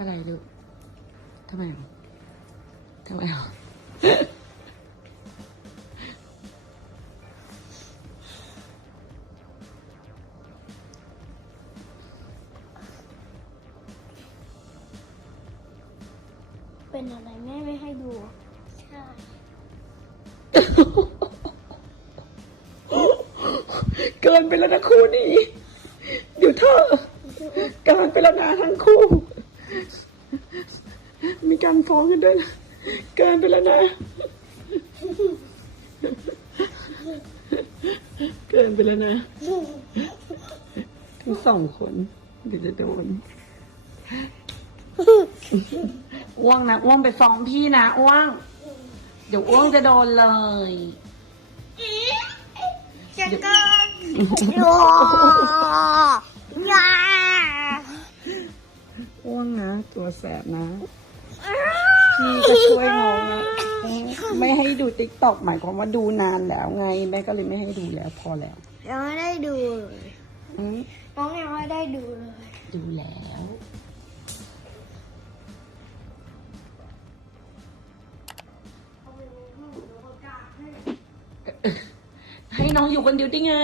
อะไรลูกทำไมอะทำไมอะเป็นอะไรแม่ไม่ให้ดู ใช่ เกินไปแล้วนะคู่นี้เดี๋ยวเธอเกินไปแล้วนะทั้งคู่ มีการฟ้องกันด้วยเกินไปแล้วนะ เกินไปแล้วนะ ทั้งสองคนเดี๋ยวจะโดนอ้วงนะอ้วงไปฟ้องพี่นะอ้วง เดี๋ยวอ้วงจะโดนเลยจะเกิน อ้วงนะ ตัวแสบนะพี่ก็ช่วยน้องนะไม่ให้ดูติ๊กต็อกหมายความว่าดูนานแล้วไง แม่ก็เลยไม่ให้ดูแล้วพอแล้วยังไม่ได้ดูเลยอืมน้องยังไม่ได้ดูเลยดูแล้วให้น้องอยู่คนเดียวได้ไง